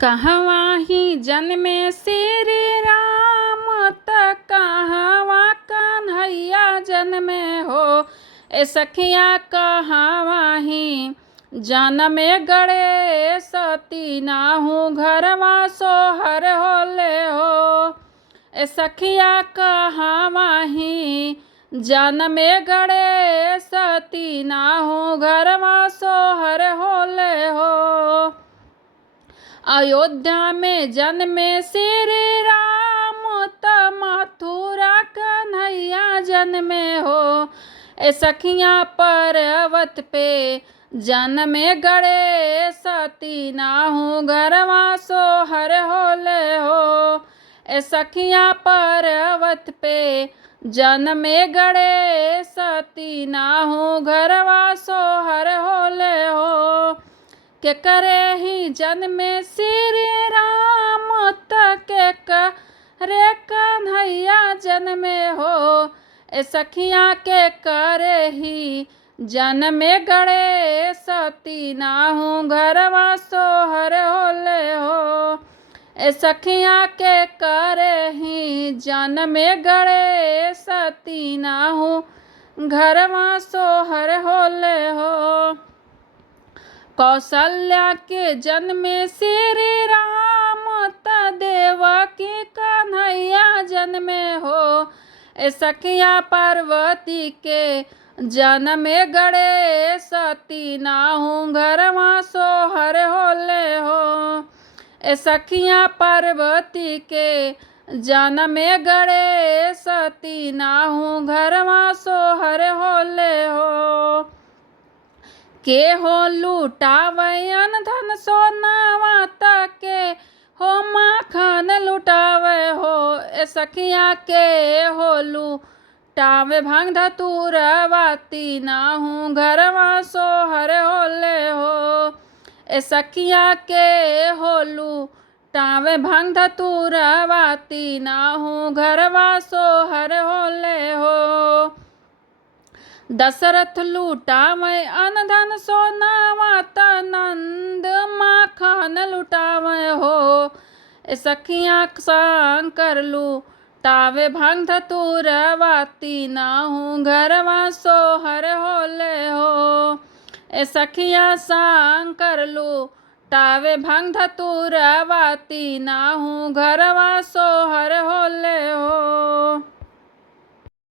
कहवा ही जन्मे श्री राम त कहवा कन्हैया जन्मे हो। ए सखिया कहवा ही जनमे गणेश तीनाहू घरवा सोहर होले हो। ए सखिया कहवा ही जनमे गणेश तीनाहू घरवा सोहर होले हो। अयोध्या में जन्मे श्री राम त मथुरा कन्हैया जन्मे हो। ए सखिया पर्वत पे जन्मे गणेश तीनाहू घरवा सोहर होले हो। ए सखिया पर्वत पे जन्मे गणेश तीनाहू घरवा सोहर होले हो। के करे ही जन्मे श्री राम त के करे कन्हैया जन्मे हो। ए सखिया के करे ही जन्मे गणेश तीनाहू घरवा सोहर होले हो। ए सखिया के करे ही जन्मे गणेश तीनाहू घरवा सोहर होले हो। कौशल्या के जन्मे श्री राम त देवकी कन्हैया जन्मे हो। ए सखिया पार्वती के जन्मे गणेश तीनाहू घरवा सोहर होले हो। ए सखिया पार्वती के जन्मे गणेश तीनाहू घरवा सोहर होले हो। के हो लुटावे अन धन सोनावा त के हो माखन लुटावे हो। ए सखिया के हो लुटावे भांग धतूरवा तीनाहू घरवा सोहर होले हो। ए सखिया के हो लुटावे भांग धतूरवा तीनाहू घरवा सोहर होले हो। दशरथ लुटावे अन धन सोनावा त नंद माखन लुटावे हो। ए सखिया शंकर लुटावे भांग धतूरवा तीनाहू घरवा सोहर होले हो। ए सखिया शंकर लुटावे भांग धतूरवा तीनाहू घरवा सोहर होले हो।